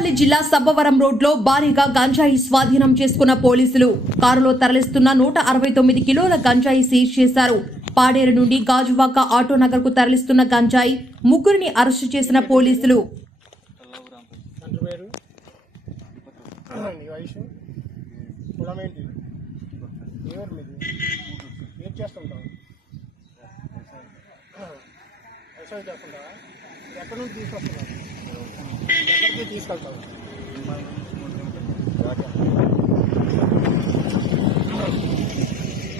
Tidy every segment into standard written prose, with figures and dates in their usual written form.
పెద్దపల్లి జిల్లా సబ్బవరం రోడ్లో భారీగా గంజాయి స్వాధీనం చేసుకున్న పోలీసులు కారులో తరలిస్తున్న 169 కిలోల గంజాయి సీజ్ చేశారు. పాడేరు నుండి గాజువాక ఆటోనగర్ కు తరలిస్తున్న గంజాయి ముగ్గురిని అరెస్టు చేసిన పోలీసులు. ఎక్కడి నుంచి తీసుకొస్తున్నావు? ఎక్కడికి తీసుకెళ్తావు?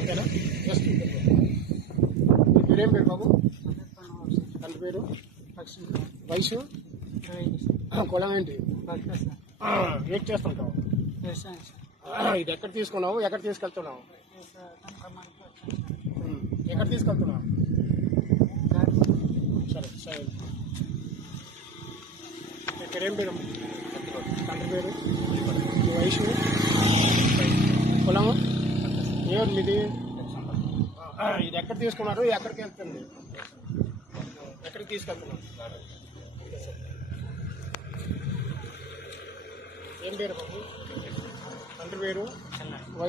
ఓకేనా? జస్ట్ మీరేం పేరు బాబు? తండ్రి పేరు, వయసు, కులం ఏంటి? ఏం చేస్తుంటావు? ఇది ఎక్కడ తీసుకున్నావు? ఎక్కడ తీసుకెళ్తున్నావు? ఎక్కడ తీసుకెళ్తున్నావు? సరే సరే. ఇక్కడేం పేరు? తండ్రి పేరు, మీ వయసు, కులము, ఏమి మీది? ఇది ఎక్కడ తీసుకున్నారు? ఎక్కడికి వెళ్తుంది? ఎక్కడికి తీసుకెళ్తున్నారు? ఏం పేరు బాబు? తండ్రి పేరు, వయసు.